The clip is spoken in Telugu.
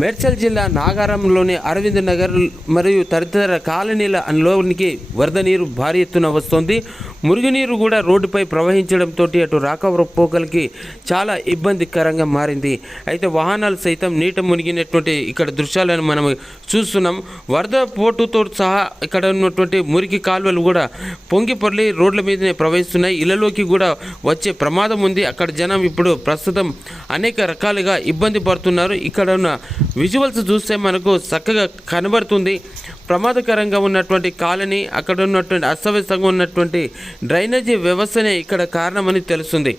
medchal జిల్లా నాగారంలోని అరవిందనగర్ మరియు తదితర కాలనీలలోనికి వరద నీరు భారీ ఎత్తున వస్తోంది. మురుగునీరు కూడా రోడ్డుపై ప్రవహించడంతో అటు రాకపోకలకి చాలా ఇబ్బందికరంగా మారింది. అయితే వాహనాలు సైతం నీట మునిగినటువంటి ఇక్కడ దృశ్యాలను మనం చూస్తున్నాం. వరద పోటుతో సహా ఇక్కడ ఉన్నటువంటి మురికి కాలువలు కూడా పొంగి పొర్లి రోడ్ల మీదనే ప్రవహిస్తున్నాయి. ఇళ్లలోకి కూడా వచ్చే ప్రమాదం ఉంది. అక్కడ జనం ఇప్పుడు ప్రస్తుతం అనేక రకాలుగా ఇబ్బంది పడుతున్నారు. ఇక్కడ ఉన్న విజువల్స్ చూస్తే మనకు చక్కగా కనబడుతుంది. ప్రమాదకరంగా ఉన్నటువంటి కాలనీ, అక్కడ ఉన్నటువంటి అస్తవ్యస్తంగా ఉన్నటువంటి డ్రైనేజీ వ్యవస్థనే ఇక్కడ కారణమని తెలుస్తుంది.